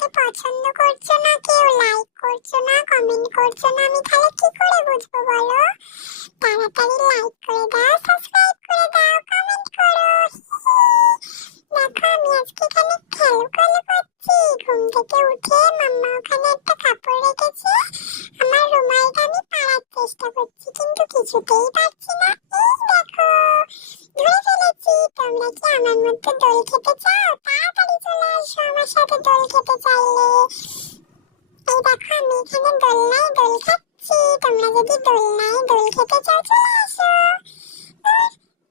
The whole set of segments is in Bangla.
আমাকে পছন্দ করছো না, কেউ লাইক করছো না, কমেন্ট করছো না, আমি তাহলে কি করে বুঝবো বলো? তাড়াতাড়ি লাইক করে দাও, সাবস্ক্রাইব করে দাও, কমেন্ট করো। দেখো আমি আজকে এখানে খেলকলে করছি। ঘুম থেকে উঠে মাম্মা ওখানে একটা কাপড় রেখেছে, আমার রুমালটা আমি পাড়ার চেষ্টা করছি কিন্তু কিছুতেই পারছি না। এই দেখো ধরে ফেলেছি। তোমরা কি আমার মধ্যে দোল খেতে চাও? তাড়াতাড়ি চলে আসো আমার সাথে দোল খেতে চাইলে। এই দেখো আমি এখানে দোলনায় দোল খাচ্ছি। তোমরা যদি দোলনায় দোল খেতে চাও চলে আসো।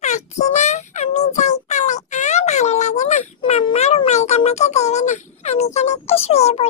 পাচ্ছি না, আমি যাই পালাই। আর ভালো লাগে না, মাম্মা রুমালটা আমাকে দেবে না, আমি এখানে একটু শুয়ে পড়ি।